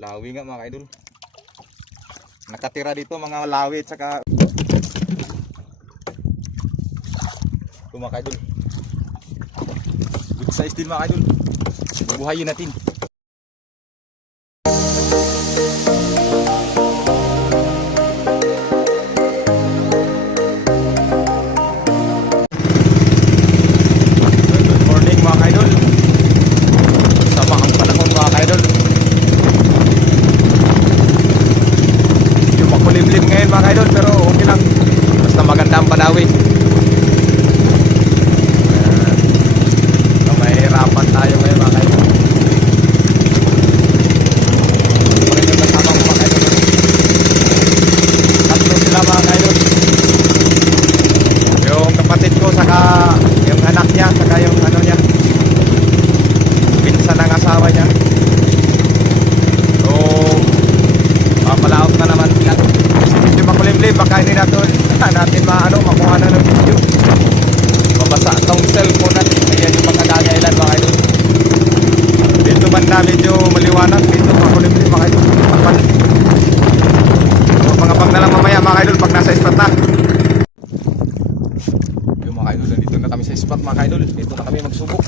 Lawi nga mga idol. Nakatira dito mga lawi at saka ito mga idol. Good size din mga idol. Bubuhayin natin. Good morning mga idol. Sama ang panahon mga idol. Yung makulimlim ngayon mga idol, pero okay lang. Basta maganda ang panawi. Mahirapan tayo ngayon mga idol. Parin yung kasama ko mga idol. Tatlo sila mga idol. Yung kapatid ko saka yung anak niya saka yung ano niya, pinsan ng asawa niya. So papalaot na naman sila. Hindi makulimlim, baka hindi natin makuha na ng video. Mabasa itong cellphone natin. Ayan yung mga kagailan mga idol. Dito banda medyo maliwanag. Dito makulimlim mga idol. Pangapang na lang mamaya mga idol pag nasa spot na. Yung mga idol, dito na kami sa spot mga idol. Dito na kami magsubok.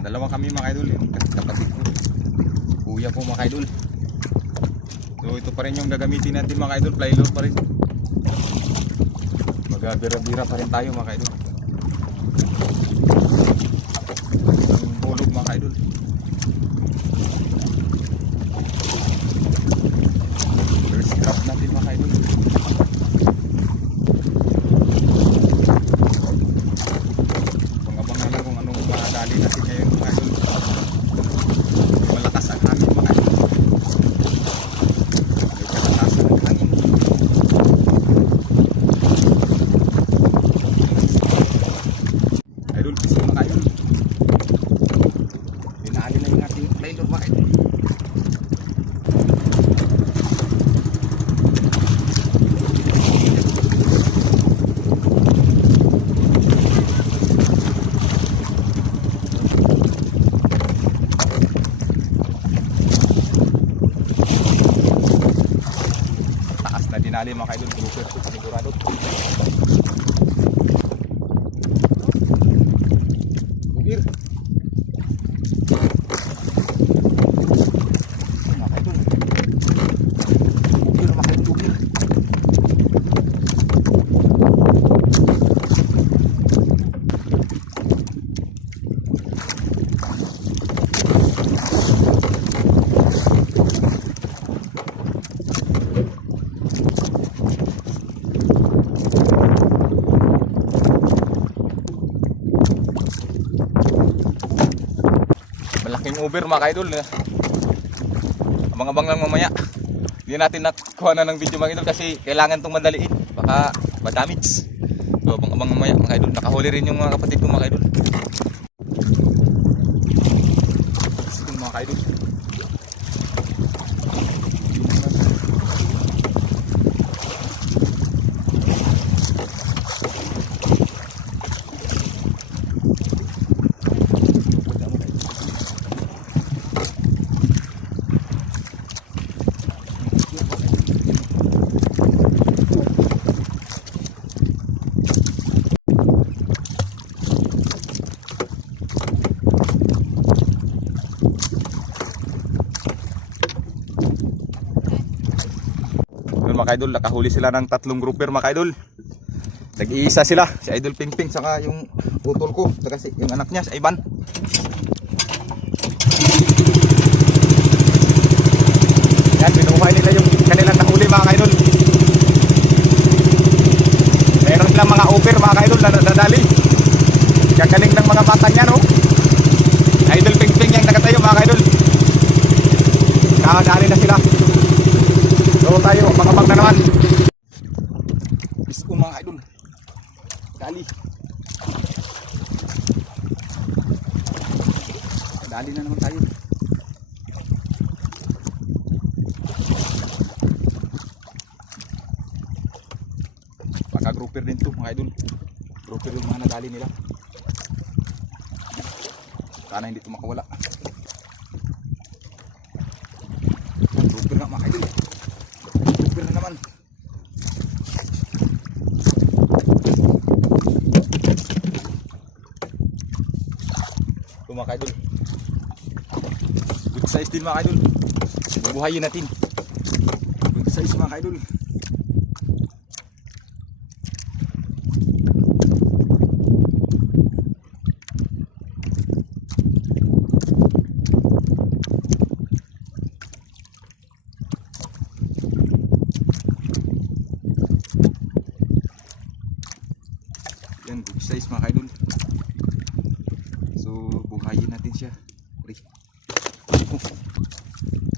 Dalawa kami mga idol. Yung kapatid ko, kuya ko mga idol. So ito pa rin yung gagamitin natin mga idol. Plyload pa rin. Magbira-bira pa rin tayo mga idol. Ang bulog mga idol. First crop natin mga idol. Pangabang na lang kung anong madali natin ngayon mga idol. Malakas ang hangin mga idol. May kalakasan ang hangin. Idol, piso na kayo. Dinali na yung ating plyload mga idol. Taas na dinali mga idol. Grouper ko panigurado. Bugir. Mga idol. Bugir mga idol. Bugir. Malaking over mga idol. Abang-abang lang mamaya. Hindi natin nakuha na ng video mga idol kasi kailangan itong madaliin. Baka ma-damage. So abang-abang mamaya mga idol. Nakahuli rin yung mga kapatid ko mga idol. Sige mga idol. Mga idol, nakahuli sila ng tatlong grouper mga idol. Nag-iisa sila, si Idol Pingping saka yung utol ko, saka yung anak niya, si Ivan. Yan, pinukuha nila yung kanilang nahuli mga idol. Meron silang mga over mga idol na nadali. Kagaling ng mga batang yan, oh. Idol Pingping yung nakatayo mga idol. Nakadali na sila. So tayo, makapag na naman. Bisko mga idol. Dali. Dali na naman tayo. Baka grouper din to mga idol. Grouper yung mga nadali nila. Sana hindi ito makawala. Big size din mga idol. Bubuhayin natin. Big size mga idol. Yan, big size mga idol. So buhayin natin siya.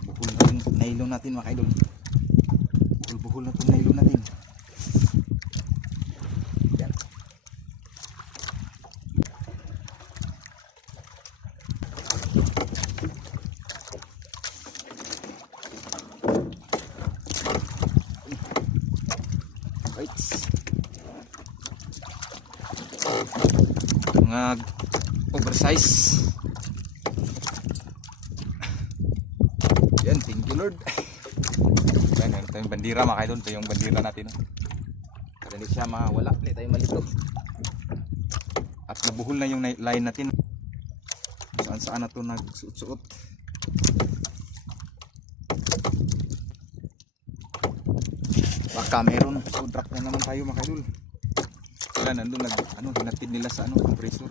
Buhol natin nylon natin mga idol. Buhol natin nylon natin. Yan. Right. Mga oversize. Yan, thank you Lord. Yan, ito yung bandira mga idol. Ito yung bandira natin. Para hindi siya mawala. Hindi tayo malito. At nabuhol na yung line natin. Saan saan na ito nagsuot-suot. Baka meron. Food truck na naman tayo mga idol. Sila nandun hinatid nila sa compressor.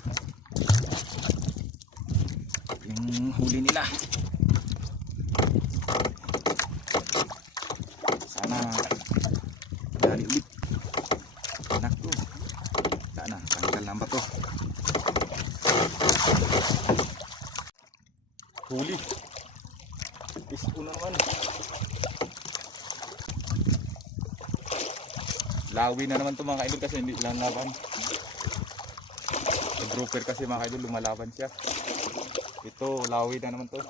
Yung huli nila. Sana dali ulit. Anak to. Sana tanggal na ba to? Huli. Isko na naman. Lawi na naman to mga idol kasi hindi lang laban. Grouper kasi mga idol lumalaban siya. Ito lawi na naman to.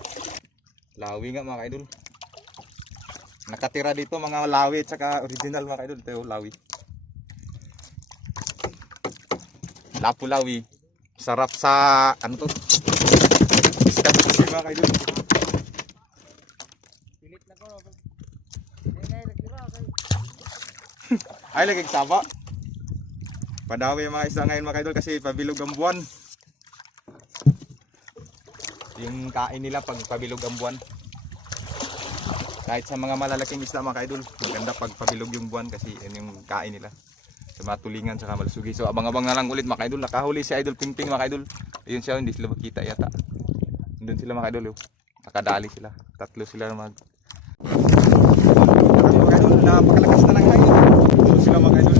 Lawi nga mga idol. Nakatira dito mga lawi at saka original mga idol. Ito lawi. Lapu lawi. Sarap sa ano to? Isda mga idol. Pilit na ko. Ay lagi saba. Padawi mga isda ngayon mga idol kasi pabilog ang buwan. Yung kain nila pag pabilog ang buwan. Kahit sa mga malalaking isda mga idol, maganda pag pabilog yung buwan kasi yun yung kain nila. Sa mga tulingan sa malsugi. So abang-abang na lang ulit mga idol. Nakahuli si Idol Pingping mga idol. Ayun siya, hindi sila makita yata. Doon sila mga idol. Nakadali sila. Tatlo sila mag mga idol, napakalakas na lang tayo. So sila mga idol.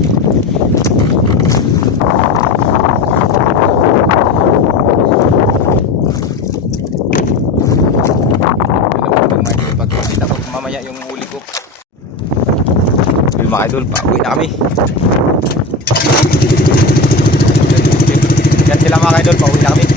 Pagkakita ko mamaya yung huli ko. Yung mga idol, pauwi na kami. Yan sila mga idol, pauwi na kami.